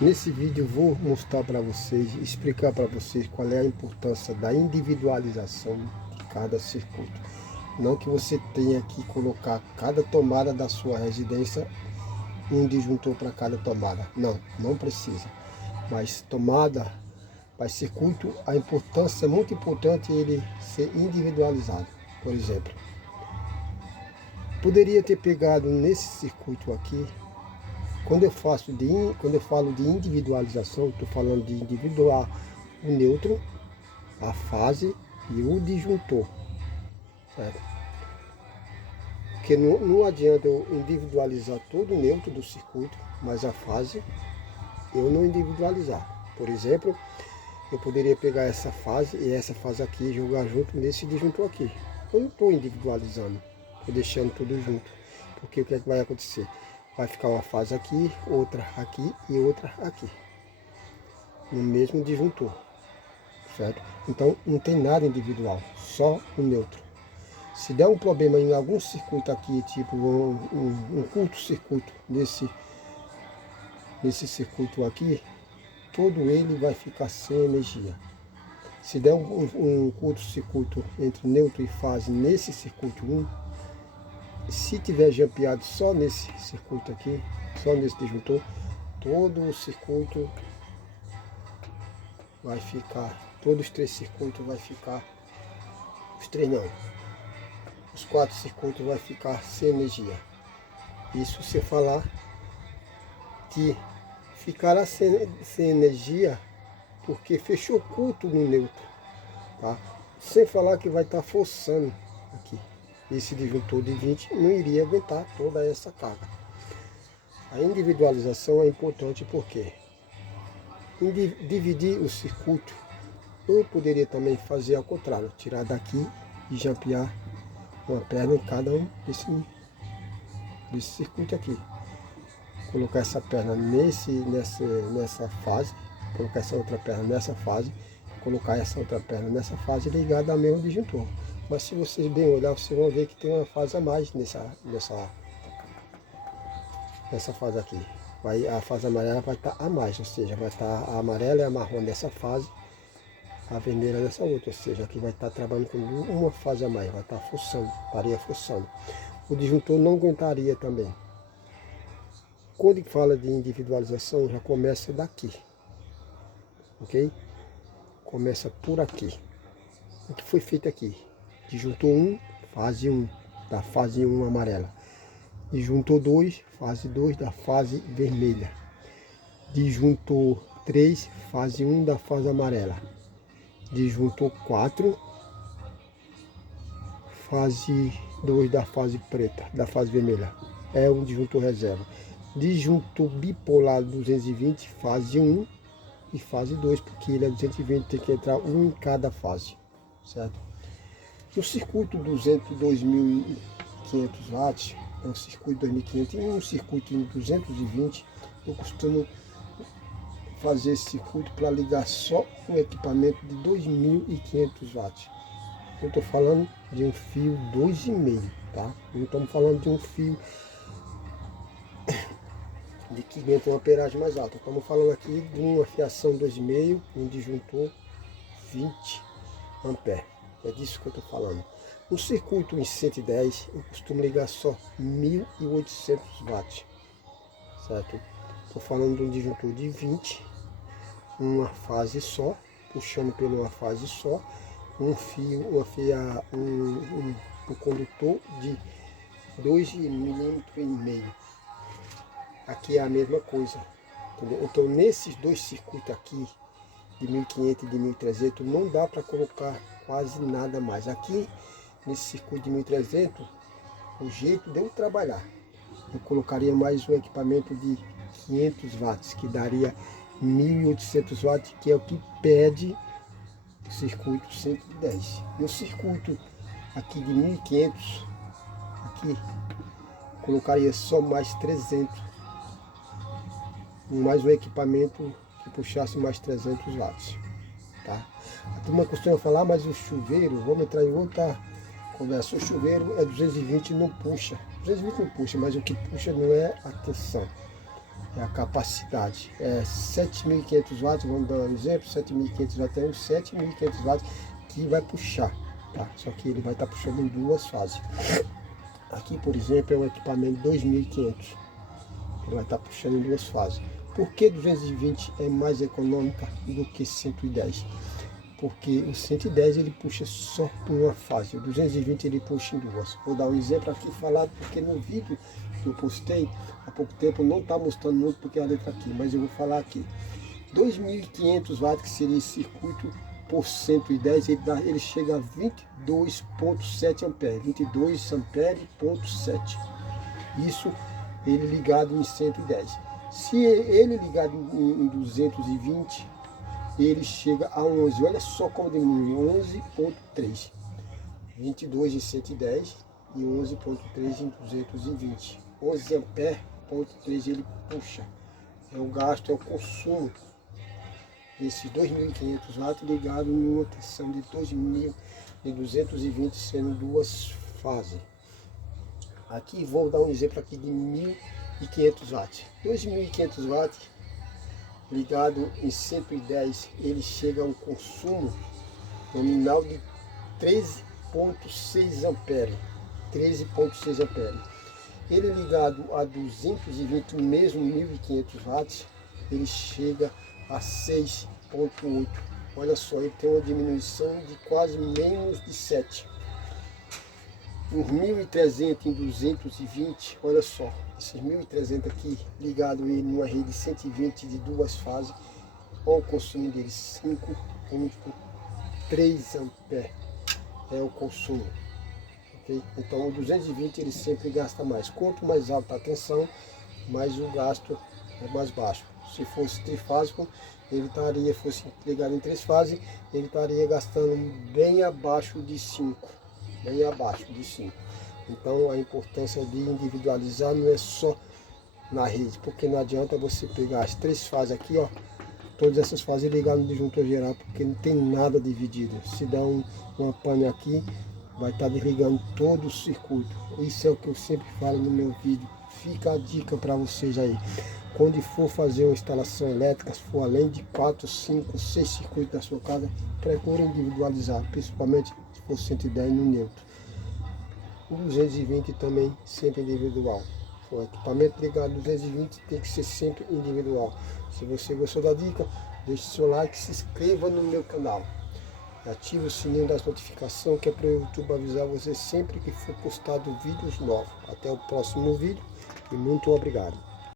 Nesse vídeo eu vou mostrar para vocês, explicar para vocês qual é a importância da individualização de cada circuito. Não que você tenha que colocar cada tomada da sua residência um disjuntor para cada tomada. Não precisa. Mas tomada, para circuito, a importância é muito importante ele ser individualizado. Por exemplo, poderia ter pegado nesse circuito aqui. Quando eu falo de individualização, estou falando de individuar o neutro, a fase e o disjuntor, certo? Porque não adianta eu individualizar todo o neutro do circuito, mas a fase eu não individualizar. Por exemplo, eu poderia pegar essa fase e essa fase aqui e jogar junto nesse disjuntor aqui. Eu não estou individualizando, estou deixando tudo junto. Porque o que é que vai acontecer? Vai ficar uma fase aqui, outra aqui e outra aqui, no mesmo disjuntor, certo? Então não tem nada individual, só o neutro. Se der um problema em algum circuito aqui, tipo um curto-circuito nesse circuito aqui, todo ele vai ficar sem energia. Se der um curto-circuito entre neutro e fase nesse circuito 1, se tiver jampeado só nesse circuito aqui, só nesse disjuntor, todo o circuito vai ficar, todos os 3 circuitos vai ficar, os 3 não, os 4 circuitos vai ficar sem energia. Isso você falar que ficará sem energia porque fechou curto no neutro, tá? Sem falar que vai estar forçando aqui. Esse disjuntor de 20 não iria aguentar toda essa carga. A individualização é importante porque dividir o circuito, eu poderia também fazer ao contrário, tirar daqui e jampear uma perna em cada um desse circuito aqui. Colocar essa perna nessa fase, colocar essa outra perna nessa fase, colocar essa outra perna nessa fase ligada ao mesmo disjuntor. Mas se vocês bem olhar, vocês vão ver que tem uma fase a mais nessa fase aqui. A fase amarela vai estar a mais, ou seja, vai estar a amarela e a marrom nessa fase, a vermelha nessa outra, ou seja, aqui vai estar trabalhando com uma fase a mais, vai estar forçando, estaria forçando. O disjuntor não aguentaria também. Quando fala de individualização, já começa daqui, ok? Começa por aqui. O que foi feito aqui? Disjuntor 1, fase 1, da fase 1 amarela. Disjuntor 2, fase 2, da fase vermelha. Disjuntor 3, fase 1, da fase amarela. Disjuntor 4, fase 2, da fase preta, da fase vermelha. É um disjuntor reserva. Disjuntor bipolar 220, fase 1 e fase 2, porque ele é 220, tem que entrar um em cada fase, certo? No circuito 2.500 watts, é um circuito 2.500 e um circuito em 220, eu costumo fazer esse circuito para ligar só um equipamento de 2.500 watts. Eu estou falando de um fio 2,5, tá? Não estamos falando de um fio de 500, uma amperagem mais alta. Estamos falando aqui de uma fiação 2,5, um disjuntor 20 amperes. É disso que eu estou falando. No circuito em 110, eu costumo ligar só 1.800 watts, certo? Estou falando de um disjuntor de 20, uma fase só, puxando por uma fase só, um fio, um condutor de 2,5 mm. Aqui é a mesma coisa, entendeu? Então nesses dois circuitos aqui, de 1.500 e de 1.300, não dá para colocar quase nada mais. Aqui, nesse circuito de 1.300, o jeito de eu trabalhar, eu colocaria mais um equipamento de 500 watts, que daria 1.800 watts, que é o que pede o circuito 110. No circuito aqui de 1.500, aqui, colocaria só mais 300, mais um equipamento que puxasse mais 300 watts, tá? A turma costuma falar, mas o chuveiro, vamos entrar em outra conversa, o chuveiro é 220 e não puxa, 220 não puxa, mas o que puxa não é a tensão, é a capacidade. É 7.500 watts, vamos dar um exemplo, 7.500 watts, 7.500 watts que vai puxar, tá? Só que ele vai estar puxando em duas fases. Aqui, por exemplo, é um equipamento 2.500, ele vai estar puxando em duas fases. Por que 220 é mais econômica do que 110? Porque o 110 ele puxa só por uma fase, o 220 ele puxa em duas. Vou dar um exemplo aqui falado, porque no vídeo que eu postei há pouco tempo não está mostrando muito porque a letra aqui, mas eu vou falar aqui. 2.500 watts, que seria esse circuito, por 110, ele chega a 22,7 amperes, 22 ampere, ponto 7. Isso ele ligado em 110. Se ele ligado em 220, ele chega a 11. Olha só como diminui, 11,3. 22 em 110 e 11,3 em 220. 11 ampere, ponto 3 ele puxa. É o gasto, é o consumo desses 2.500 watts ligado em uma tensão de 2.220, sendo duas fases. Aqui vou dar um exemplo aqui de 1.500 watts. 2.500 watts ligado em 110, ele chega a um consumo nominal de 13,6 ampere. 13,6 ampere. Ele ligado a 220, mesmo 1.500 watts, ele chega a 6,8. Olha só, ele tem uma diminuição de quase menos de 7. Os 1.300 em 220, olha só, esses 1.300 aqui, ligado ele numa rede 120 de duas fases, olha o consumo dele, 5,3 ampere é o consumo. Okay? Então o 220 ele sempre gasta mais. Quanto mais alta a tensão, mais o gasto é mais baixo. Se fosse trifásico, ele fosse ligado em 3 fases, ele estaria gastando bem abaixo de 5. Bem abaixo de 5. Então a importância de individualizar não é só na rede, porque não adianta você pegar as 3 fases aqui, ó, todas essas fases e ligar no disjuntor geral, porque não tem nada dividido. Se dá uma pane aqui, vai estar desligando todo o circuito. Isso é o que eu sempre falo no meu vídeo. Fica a dica para vocês aí. Quando for fazer uma instalação elétrica, se for além de 4, 5, 6 circuitos da sua casa, procure individualizar, principalmente se for 110 no neutro. O 220 também sempre individual. O equipamento ligado 220 tem que ser sempre individual. Se você gostou da dica, deixe seu like, se inscreva no meu canal. Ative o sininho das notificações, que é para o YouTube avisar você sempre que for postado vídeos novos. Até o próximo vídeo e muito obrigado.